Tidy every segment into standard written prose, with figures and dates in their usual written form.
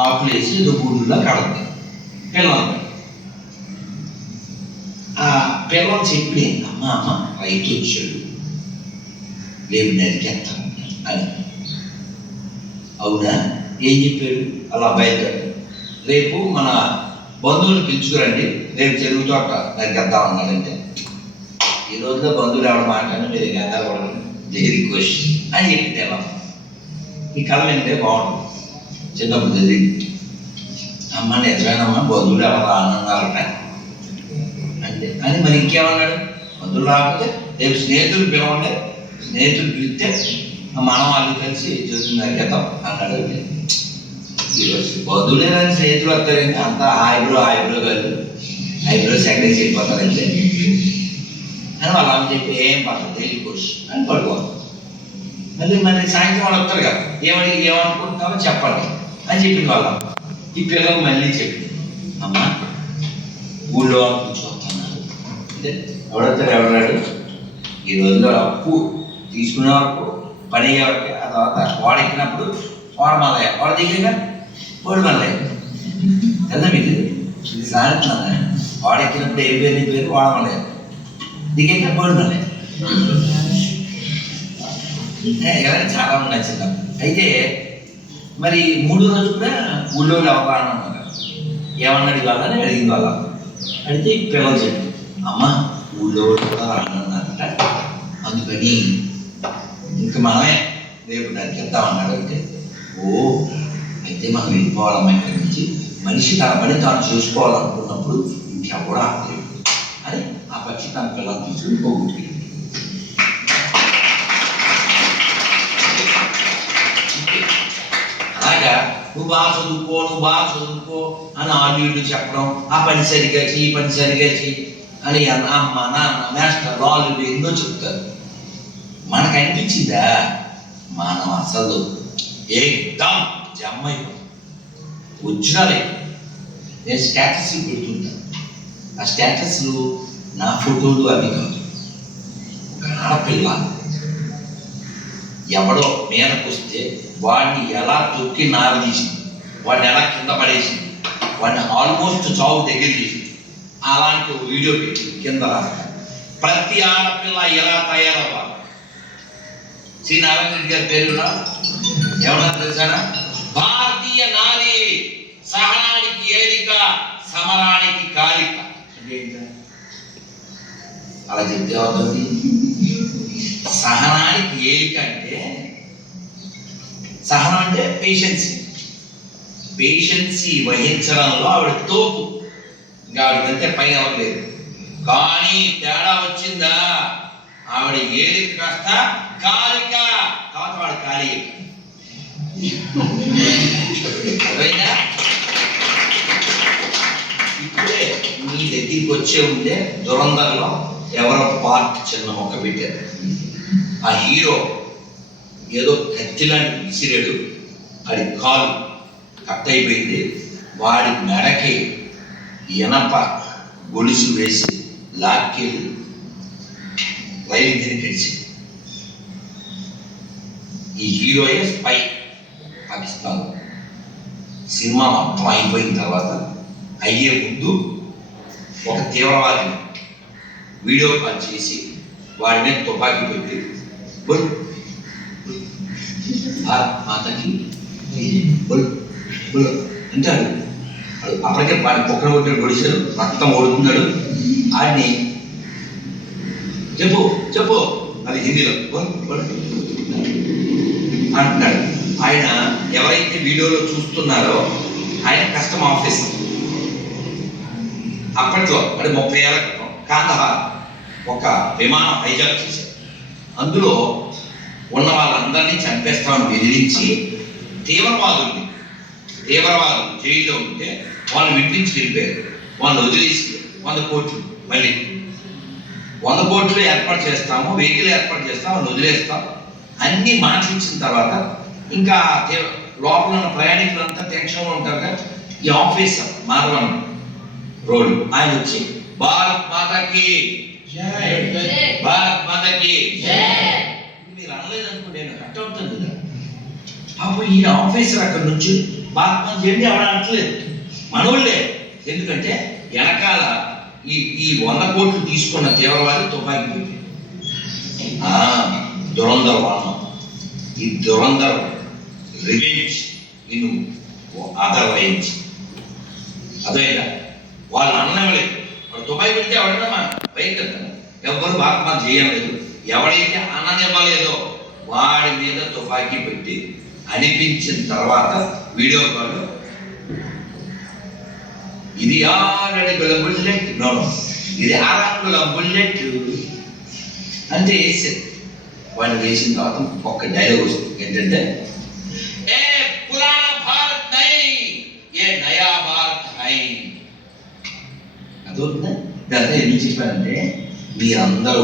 ఆకులు వేసి ఏదో గూడులా కడతాయి పిల్లలు. ఆ పిల్లలు చెప్పి అమ్మ అమ్మ రైతు వచ్చాడు లేవు నరికేస్తాను అని. అవునా, ఏం చెప్పాడు? అలా బయలుదేరు, రేపు మన బంధువులు పిలుచుకురండి, రేపు చెరువు తోట నరికేద్దాం అన్నాడంటే ఈ రోజులో బంధువులు ఎవరు మాట్లాడినా మీరు గందరగోళం వెరీ క్వశ్చన్ అని చెప్పింది. ఎలా ఈ కళ వింటే బాగుంటుంది. చిన్నప్పుడు చదివి అమ్మ నిజమేనమ్మా బంధువులు ఎవరు రానన్నారట అంటే అని. మరి ఇంకేమన్నాడు? బంధువులు రాకపోతే రేపు స్నేహితులు పిలవండి, స్నేహితులు పిలిస్తే మనం వాళ్ళు కలిసి చదువు నరికేద్దాం అన్నాడు. ఈరోజు బంధువులే కానీ స్నేహితులు వస్తారంటే అంతా ఐబ్రో కాదు, ఐబ్రో సెకండ్ వెళ్ళిపోతారంటే అని వాళ్ళు అని చెప్పి ఏం పడుతుంది డైలీ కోర్స్ అని పడుకోవాలి. మరి సాయంత్రం వాళ్ళు వస్తారు కదా, ఏమనుకుంటున్నారో చెప్పండి అని చెప్పింది వాళ్ళ. ఈ పిల్లలకు మళ్ళీ చెప్పింది, అమ్మ ఊళ్ళో కూర్చోతున్నారు అంటే ఎవడొస్తాడు ఈ రోజులో అప్పు తీసుకునే వరకు పని అయ్యే వరకు, ఆ తర్వాత వాడు ఎక్కినప్పుడు వాడు మళ్ళీ వాడు దిగాక వాడు మళ్ళీ కదా. మీకు ఇది సాగుతున్నాను, వాడు ఎక్కినప్పుడు ఏ పేరు నీ పేరు వాడు మళ్ళీ దిగాక వాడు మళ్ళీ ఎవరైనా చాలా నచ్చింది. అయితే మరి 3వ రోజు కూడా ఊళ్ళో ఎవరు అన్నారు. ఏమన్నాడు వాళ్ళని అడిగింది వాళ్ళ. అడిగితే పిల్లలు చెప్పి అమ్మ ఊళ్ళో కూడా రానన్నారట, అందుకని ఇంక మనమే రేపు నరికేద్దామన్నాడు. అంటే ఓ అయితే మనం వెళ్ళిపోవాలమ్మా ఇక్కడి నుంచి, మనిషి తన పని తాను చూసుకోవాలనుకున్నప్పుడు ఇంకెవడూ ఆపలేదు అని ఆ పక్షి తన పిల్లలు తీసుకుని పోగొట్టుకుంది. అలాగా నువ్వు బాగా చదువుకో అని ఆళ్ళు చెప్పడం, ఆ పని సరిగా చెయ్యి, ఈ పని సరిగా చెయ్యి అని అమ్మ నాన్న మాస్టర్ వాళ్ళు ఎన్నో చెప్తారు. మనకు అనిపించిందా? మనం అసలు ఏకదం జమ్మైపోతాం. వచ్చినాలే నేను స్టేటస్ పెడుతుంటాను, ఆ స్టేటస్లు నా ఫోటోలు అవి కాదు. ఒక ఆడపిల్ల ఎవడో మీదకు వస్తే వాడిని ఎలా తొక్కి నారదీసింది, వాడిని ఎలా కింద పడేసింది, వాడిని ఆల్మోస్ట్ చావు దగ్గర చేసింది, అలాంటి వీడియో పెట్టి కింద రాస్తా ప్రతి ఆడపిల్ల ఎలా తయారవ్వాలి. శ్రీ నారాయణ రెడ్డి గారి పేరు ఏమన్నా తెలుసానా? భారతీయ నారీ సహనానికి ఏలిక, సమరానికి కాలిక. అలా చెప్తే అవుతుంది. సహనానికి ఏలిక అంటే, సహనం అంటే పేషెన్సీ వహించడంలో ఆవిడ తోపు, ఇంకా ఆవిడంటే పైన అవ్వలేదు. కానీ తేడా వచ్చిందా, ఆవిడ ఏలిక కాస్త కాలిక, కాదు వాడు కాలి. అర్థమైందా? ఇప్పుడే మీ దగ్గరికి వచ్చే ఉంటే దురంధర్లో ఎవరో పార్ట్ చిన్న మొక్క పెట్టారు. ఆ హీరో ఏదో కత్తి లాంటి విసిరాడు, అది కాలు కట్ అయిపోయింది. వాడి మెడకి ఇనప గొలుసు వేసి లాక్కెళ్ళి రైలు మీద కలిసి. ఈ హీరోయే స్పై పాకిస్తాన్. సినిమా మొత్తం అయిపోయిన తర్వాత అయ్యే ముందు ఒక తీవ్రవాదిని వీడియో కాల్ చేసి వాడి మీద తుపాకీ పెట్టి బొల్ మాతకి బొల్ బొల్ అంటాడు. అప్పటికే వాడి పొక్కన కొట్టాడు, పొడిచాడు, రక్తం ఓడుతున్నాడు. ఆడిని చెప్పు అది హిందీలో అంటున్నాడు. ఆయన ఎవరైతే వీడియోలో చూస్తున్నారో ఆయన కస్టమ్ ఆఫీసర్. అప్పట్లో అంటే 30 ఏళ్ల క్రితం కాందహార్ ఒక విమానం హైజాక్ చేశారు. అందులో ఉన్న వాళ్ళందరినీ చంపేస్తామని బెదిరించి తీవ్రవాదులు జైల్లో ఉంటే వాళ్ళు విడిపించి వెళ్ళిపోయారు. వాళ్ళు వదిలేసి 100 కోట్లు మళ్ళీ 100 కోట్లు ఏర్పాటు చేస్తాము, వెహికల్ ఏర్పాటు చేస్తాము, వాళ్ళు వదిలేస్తాం అన్ని మాటలు ఇచ్చిన తర్వాత ఇంకా లోపల ఉన్న ప్రయాణికులంతా టెన్షన్లో ఉంటారు కదా. ఈ ఆఫీసర్ మార్వన్ రోడ్ ఆయన వచ్చి భారత్ మాతాకి భారత్ మాతాకి మీరు అనలేదు అనుకో, నేను కట్ అవుతుంది కదా. అప్పుడు ఈయన ఆఫీసర్ అక్కడ నుంచి బాత్మం చేయండి ఎవడ అనట్లేదు, మనోళ్ళే. ఎందుకంటే వెనకాల ఈ 100 కోట్లు తీసుకున్న తీవ్రవాది తుపాకీ పెట్టి దురంధర వాహనం, ఈ దురంధర రివెంజ్ ఇను ఆదర్వయించి అదేనా వాళ్ళు అన్నవలేదు. వాడు తుపాకీ పెడితే ఎవడన్నా బయట ఎవ్వరు బాగా చేయలేదు. ఎవడైతే అన్ననివ్వలేదో వాడి మీద తుపాకీ పెట్టి అనిపించిన తర్వాత వీడియో కాల్ ఇది 6 అడుగుల బుల్లెట్, ఇది 6 అంగుళ బుల్లెట్ అంటే వేసేది. వాడిని వేసిన తర్వాత ఒక్క డైలాగ్ వస్తుంది ఏంటంటే, ఏ పురాణ భారత్ నై ఏ నయా భారత్ హై. అదవుతుందా? ఇదంతా ఎందుకు చెప్పానంటే మీరందరూ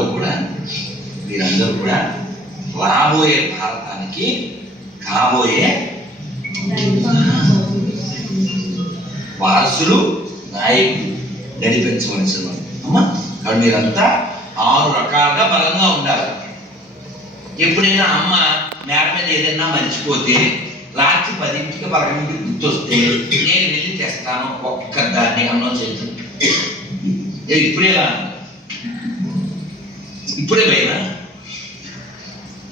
కూడా రాబోయే భారతానికి కాబోయే వారసులు, నాయకులు, నడిపించవలసిన అమ్మా. కాబట్టి మీరంతా 6 రకాలుగా బలంగా ఉండాలి. ఎప్పుడైనా అమ్మ మేడ మీద ఏదైనా మర్చిపోతే రాత్రి 10కి 11కి గుర్తొస్తే నేను వెళ్ళి తెస్తాను ఒక్కదాన్ని అన్నం చేస్తాను. ఇప్పుడే భయమా?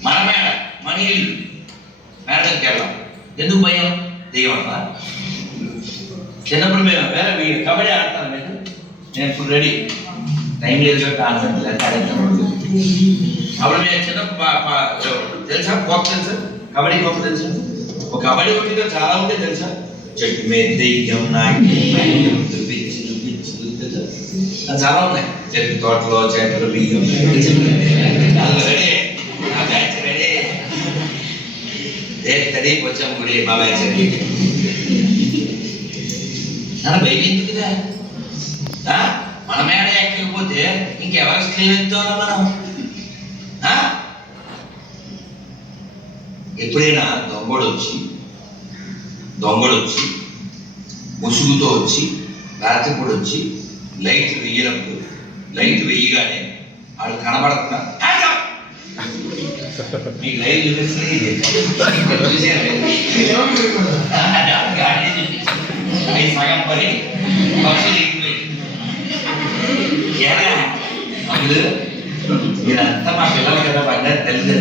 మన మేడ, మన ఇల్లు, మేడకి వెళ్ళాం. ఎందుకు భయం? దెయ్యమంట. చిన్నప్పుడు మేము కబడ్డీ ఆడతాను. నేను ఇప్పుడు రెడీ, టైం లేదు కాబట్టి ఆడతాను. అప్పుడు మేము చిన్న తెలుసా కోప తెలుసా, కబడ్డీ కోప తెలుసా? ఒక కబడ్డీ కొట్టితో చాలా ఉంటే తెలుసా? చెట్టు మీద దెయ్యం, అది చాలా ఉన్నాయి. చెట్టు తోటలో చెట్లు, బియ్యం రెడీ, నా బ్యాచ్ రెడీ. తడి వచ్చాం గుడి మా బ్యాచ్ రెడీ. భయం ఎందుకుదా? మన మేడ ఎక్కకపోతే ఇంకెవరి స్క్రీన్ ఎత్తామో మనం. ఎప్పుడైనా దొంగడు వచ్చి ముసుగుతో వచ్చి రాత్రిపూట వచ్చి లైట్ వేయగానే వాడు కనబడకుండా మీకు లైట్ చూపిస్తుంది సగం పని పక్షులు మీరంతా మా పిల్లలు కదా బంగారు తల్లి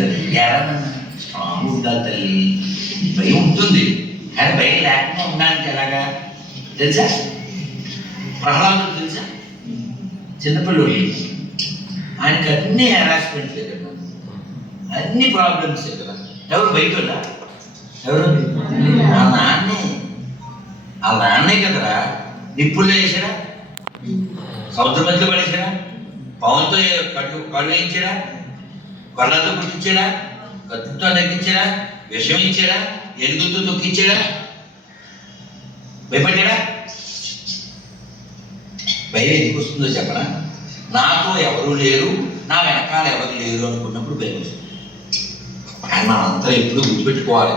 స్ట్రాంగ్ ఉండాలి తల్లి. భయం ఉంటుంది కానీ భయం లేకుండా ఉండడానికి ఎలాగా తెలుసా? ప్రహ్లాదుడు తెలుసా? చిన్నపిల్లలు, ఆయనకి అన్ని హెరాస్మెంట్లే కదా, అన్ని ప్రాబ్లమ్సే కదా. ఎవరు బయట ఎవరు? వాళ్ళ నాన్నే కదరా నిప్పుల్లో వేసాడా, సముద్రం మధ్యలో పడేసాడా, పవన్తో కళ్ళు వేయించాడా, కళ్ళతో పుట్టించాడా, కత్తితో నగ్గించాడా, విషం ఇచ్చాడా, ఎలుగుతో తొక్కించాడా, భయపడ్డా? భయం ఎందుకు వస్తుందో చెప్పనా? నాతో ఎవరు లేరు, నా వెనకాల ఎవరు లేరు అనుకున్నప్పుడు భయం వస్తుంది. ఆయన మనంతా ఎప్పుడు గుర్తుపెట్టుకోవాలి.